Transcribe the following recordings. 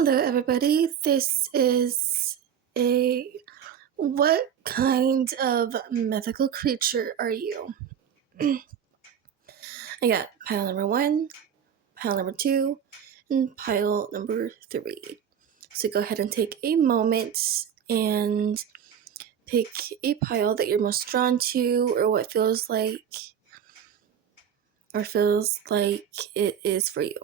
Hello, everybody. This is a what kind of mythical creature are you? I got pile number 1, pile number 2, and pile number 3. So go ahead and take a moment and pick a pile that you're most drawn to, or what feels like it is for you.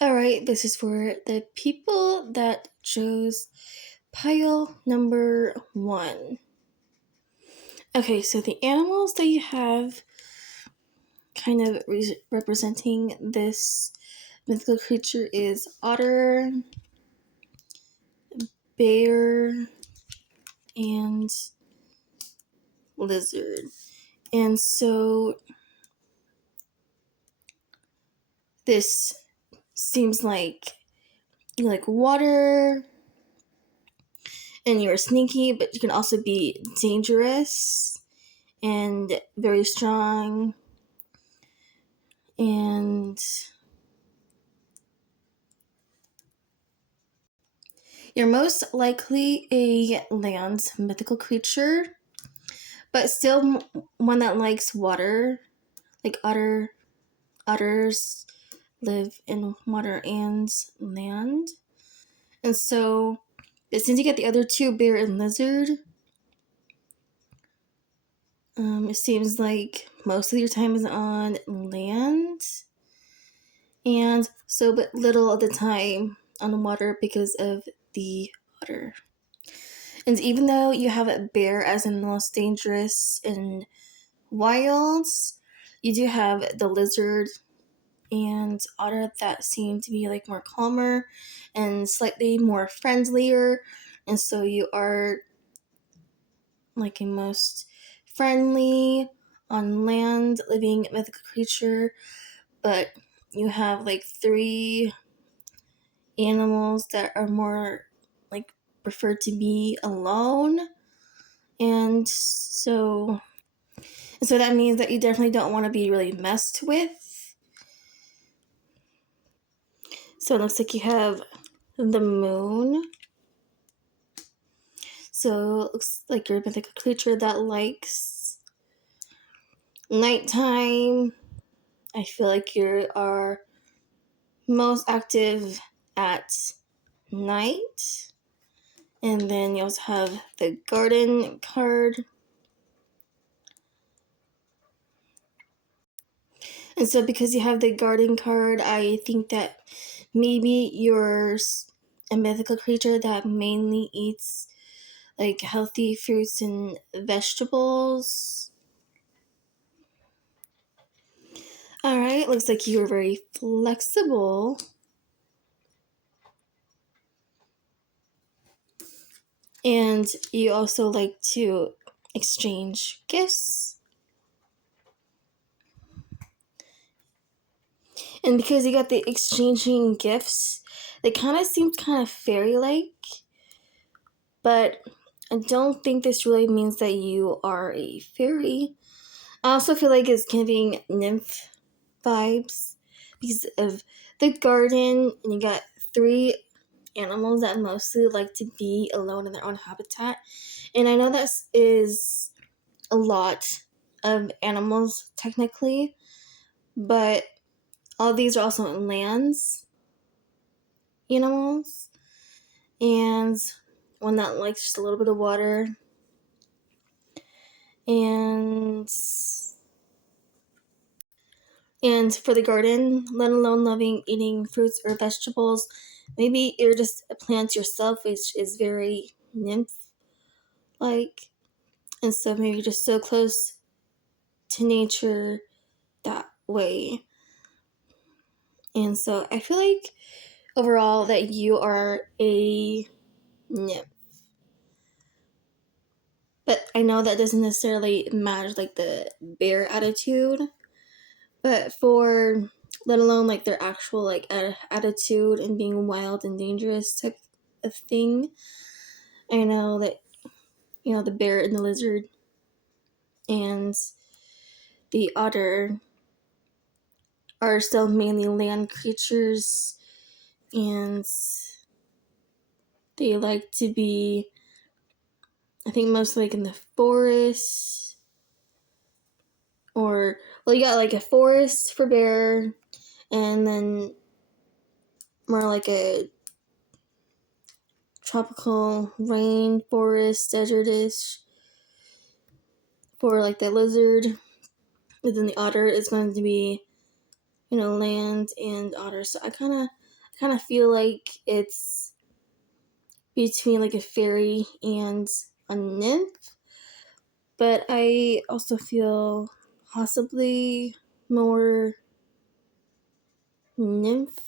All right, this is for the people that chose pile number 1. Okay, so the animals that you have kind of representing this mythical creature is otter, bear, and lizard. And so this seems like you like water and you're sneaky, but you can also be dangerous and very strong. And you're most likely a land mythical creature, but still one that likes water. Like otters live in water and land. And so, since you get the other two, bear and lizard, it seems like most of your time is on land. And so, but little of the time on the water because of the otter. And even though you have a bear as the most dangerous and wilds, you do have the lizard and otter that seem to be like more calmer and slightly more friendlier, and so you are like a most friendly on land living mythical creature. But you have like 3 animals that are more like prefer to be alone, and so that means that you definitely don't want to be really messed with. So it looks like you have the moon. So it looks like you're a mythical creature that likes nighttime. I feel like you are most active at night. And then you also have the garden card. And so because you have the garden card, I think that maybe you're a mythical creature that mainly eats like healthy fruits and vegetables. All right, looks like you are very flexible. And you also like to exchange gifts. And because you got the exchanging gifts, they kind of seem kind of fairy-like. But I don't think this really means that you are a fairy. I also feel like it's giving nymph vibes because of the garden, and you got 3 animals that mostly like to be alone in their own habitat. And I know that is a lot of animals technically, but all these are also lands animals, and one that likes just a little bit of water. And for the garden, let alone loving eating fruits or vegetables, maybe you're just a plant yourself, which is very nymph like, and so maybe you're just so close to nature that way. And so I feel like overall that you are a nymph. But I know that doesn't necessarily match like the bear attitude, but for let alone like their actual like attitude and being wild and dangerous type of thing, I know that the bear and the lizard and the otter are still mainly land creatures, and they like to be, I think, mostly like in the forest, or well, you got like a forest for bear, and then more like a tropical rainforest desertish for like the lizard. And then the otter is going to be, land and otter. So I kind of feel like it's between like a fairy and a nymph, but I also feel possibly more nymph.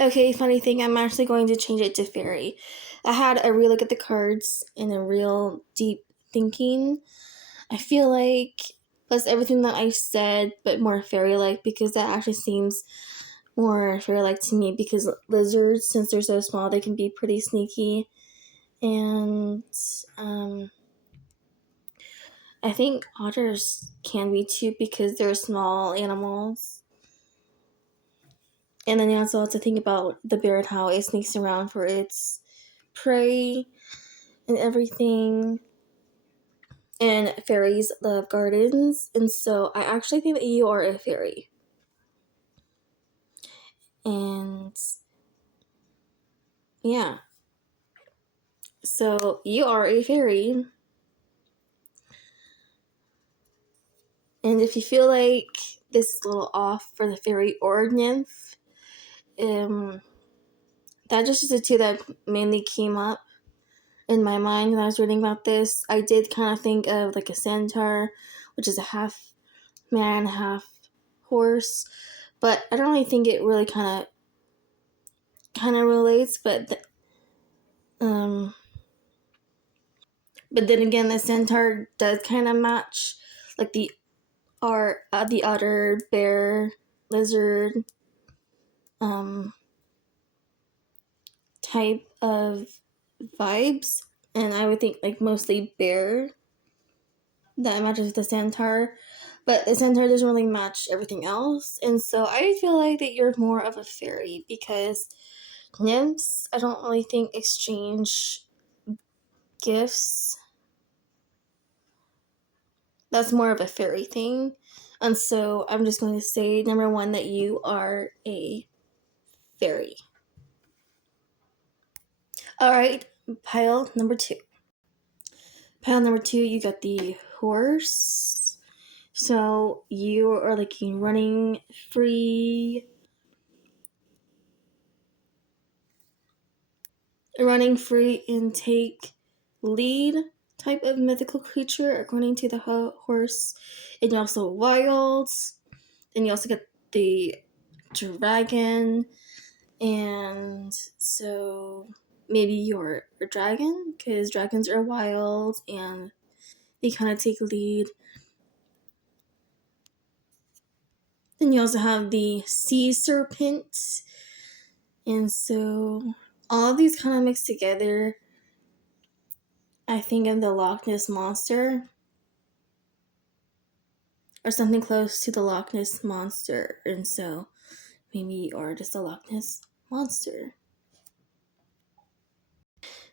Okay, funny thing, I'm actually going to change it to fairy. I had a real look at the cards and a real deep thinking. I feel like plus everything that I said, but more fairy like, because that actually seems more fairy like to me, because lizards, since they're so small, they can be pretty sneaky. And I think otters can be too, because they're small animals. And then you also have to think about the bear and how it sneaks around for its prey and everything. And fairies love gardens, and so I actually think that you are a fairy. And yeah, so you are a fairy. And if you feel like this is a little off for the fairy or nymph, that just is the two that mainly came up in my mind when I was reading about this. I did kind of think of like a centaur, which is a half man, half horse, but I don't really think it really kind of relates. Um, but then again, the centaur does kind of match like the otter, bear, lizard, um, type of vibes, and I would think like mostly bear that matches with the centaur, but the centaur doesn't really match everything else, and so I feel like that you're more of a fairy, because nymphs, I don't really think exchange gifts. That's more of a fairy thing, and so I'm just going to say number one that you are a fairy. All right, pile number two. Pile number two, you got the horse. So you are like running free and take lead type of mythical creature according to the horse. And you also wild. Then you also get the dragon. And so maybe you're a dragon, because dragons are wild and they kind of take lead. Then you also have the sea serpent. And so all of these kind of mixed together, I think of the Loch Ness Monster, or something close to the Loch Ness Monster. And so maybe you are just a Loch Ness Monster.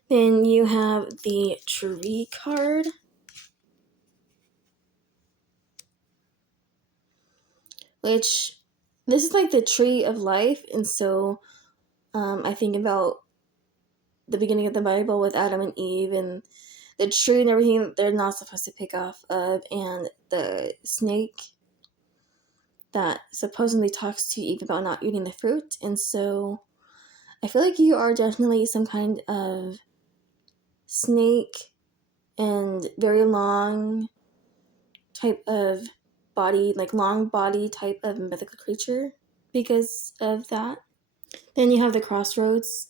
Then you have the tree card, which this is like the tree of life. And so I think about the beginning of the Bible with Adam and Eve, and the tree and everything that they're not supposed to pick off of, and the snake that supposedly talks to Eve about not eating the fruit. And so I feel like you are definitely some kind of snake and very long type of body, like long body type of mythical creature because of that. Then you have the crossroads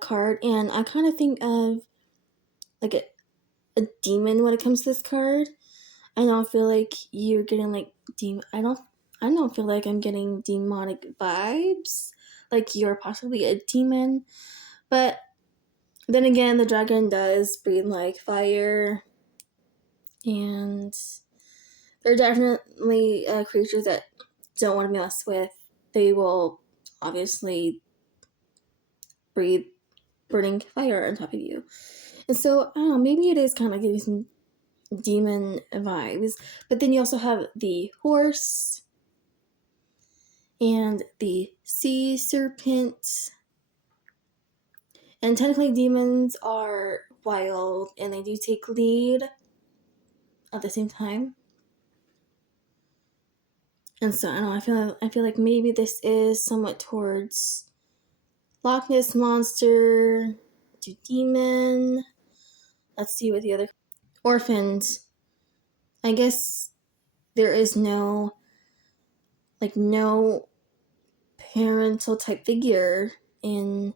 card, and I kind of think of like a demon when it comes to this card. I don't feel like you're getting like I don't feel like I'm getting demonic vibes, like you're possibly a demon, but Then again, the dragon does breathe like fire, and they're definitely creatures that don't want to be messed with. They will obviously breathe burning fire on top of you. And so, I don't know, maybe it is kind of giving some demon vibes. But then you also have the horse and the sea serpent. And technically, demons are wild and they do take lead at the same time. And so, I don't know, I feel like maybe this is somewhat towards Loch Ness Monster to demon. Let's see what the other orphans. I guess there is no parental type figure in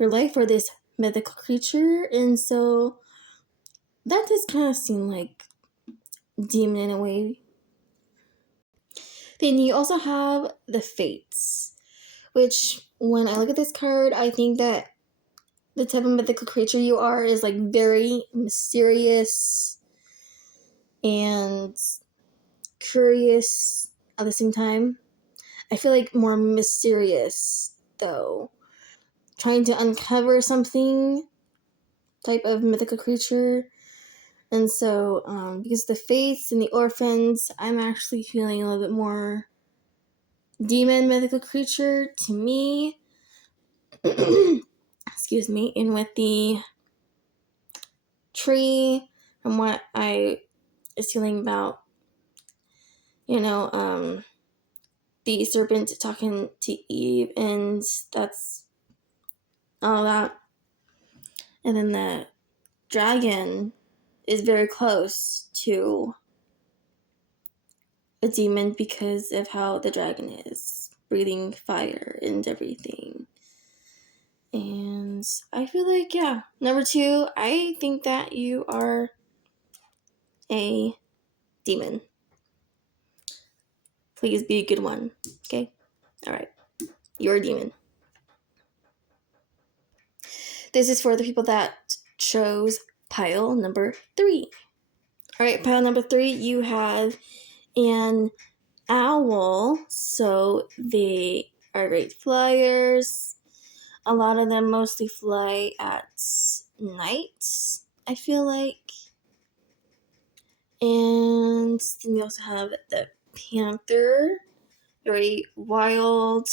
your life for this mythical creature, and so that does kind of seem like demon in a way. Then you also have the fates, which when I look at this card, I think that the type of mythical creature you are is like very mysterious and curious at the same time. I feel like more mysterious though, trying to uncover something type of mythical creature. And so, because the fates and the orphans, I'm actually feeling a little bit more demon mythical creature to me. Excuse me. And with the tree, and what I is feeling about, the serpent talking to Eve, and that's all that. And then the dragon is very close to a demon because of how the dragon is breathing fire and everything. And I feel like, yeah, number 2, I think that you are a demon. Please be a good one. Okay? All right. You're a demon. This is for the people that chose pile number 3. All right, pile number 3, you have an owl. So they are great flyers. A lot of them mostly fly at night, I feel like. And then you also have the panther, very wild.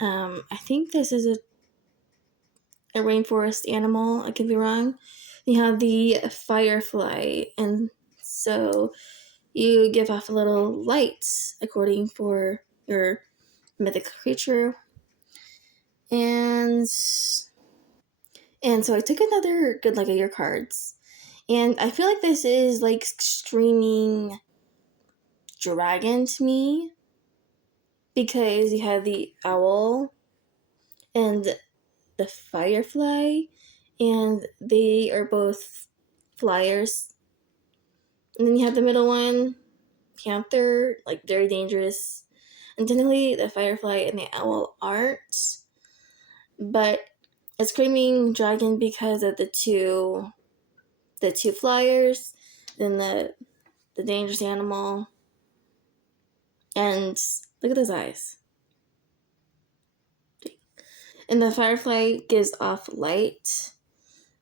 I think this is a rainforest animal. I could be wrong. You have the firefly, and so you give off a little light according for your mythic creature. And so I took another good look at your cards. And I feel like this is like screaming dragon to me, because you have the owl and the firefly, and they are both flyers. And then you have the middle one, panther, like very dangerous. And technically, the firefly and the owl aren't, but a screaming dragon because of the two flyers, then the dangerous animal, and look at those eyes. And the firefly gives off light.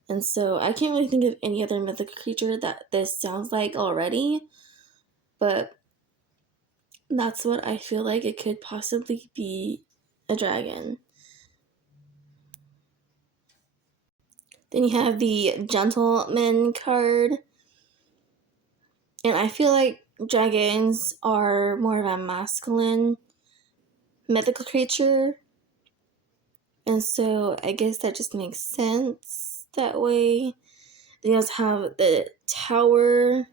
And so I can't really think of any other mythical creature that this sounds like already, but that's what I feel like it could possibly be, a dragon. Then you have the gentleman card. And I feel like dragons are more of a masculine mythical creature. And so I guess that just makes sense that way. Then you also have the tower.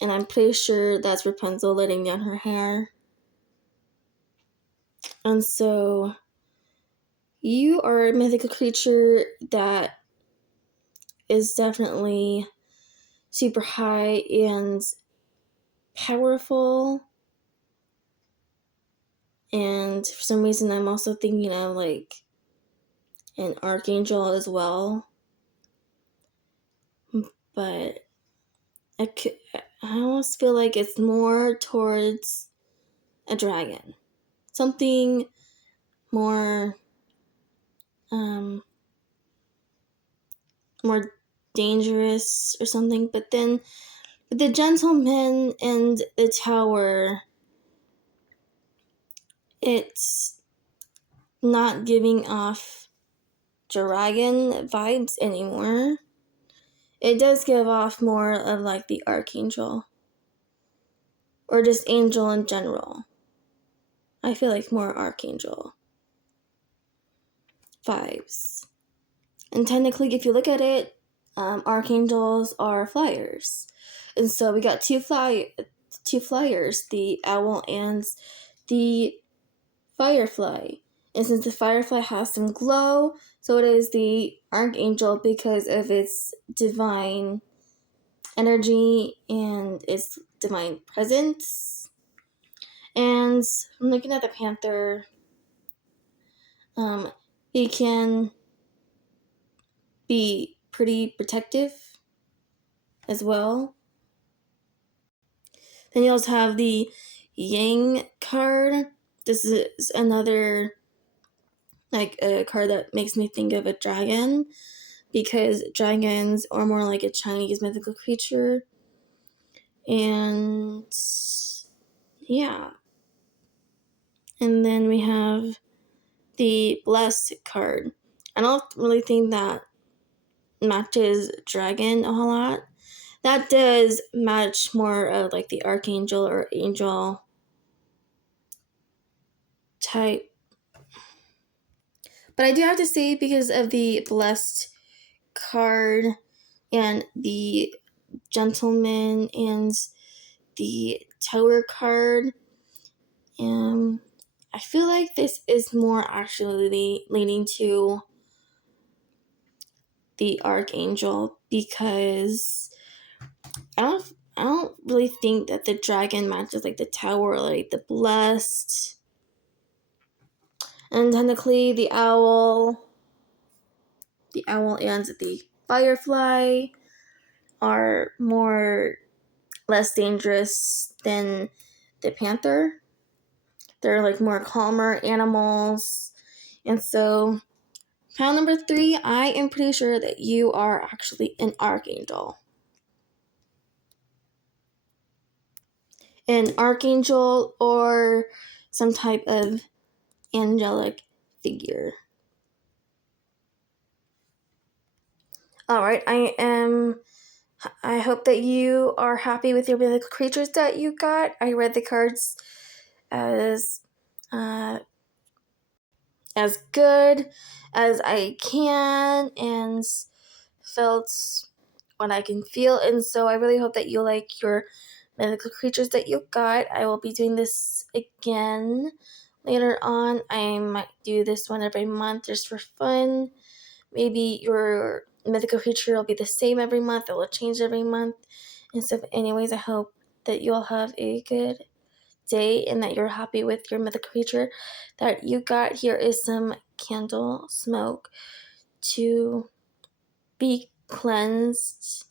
And I'm pretty sure that's Rapunzel letting down her hair. And so you are a mythical creature that is definitely super high and powerful. And for some reason, I'm also thinking of like an archangel as well. But I almost feel like it's more towards a dragon. Something more more dangerous or something. But then the gentleman and the tower, it's not giving off dragon vibes anymore. It does give off more of like the archangel or just angel in general. I feel like more archangel vibes. And technically, if you look at it, archangels are flyers, and so we got two flyers, the owl and the firefly. And since the firefly has some glow, so it is the archangel because of its divine energy and its divine presence. And I'm looking at the panther. He can be pretty protective as well. Then you also have the Yang card. This is another like a card that makes me think of a dragon because dragons are more like a Chinese mythical creature. And yeah. And then we have the Blessed card. I don't really think that matches dragon a whole lot. That does match more of like the archangel or angel type. But I do have to say, because of the Blessed card and the Gentleman and the Tower card, I feel like this is more actually leaning to the Archangel because I don't really think that the dragon matches like the Tower or like the Blessed. And technically the owl and the firefly are less dangerous than the panther. They're like more calmer animals. And so, pile number 3, I am pretty sure that you are actually an archangel. An archangel or some type of angelic figure. Alright, I hope that you are happy with your mythical creatures that you got. I read the cards as good as I can and felt what I can feel. And so I really hope that you like your mythical creatures that you got. I will be doing this again later on. I might do this one every month just for fun. Maybe your mythical creature will be the same every month. It will change every month. And so anyways, I hope that you all have a good day and that you're happy with your mythical creature that you got. Here is some candle smoke to be cleansed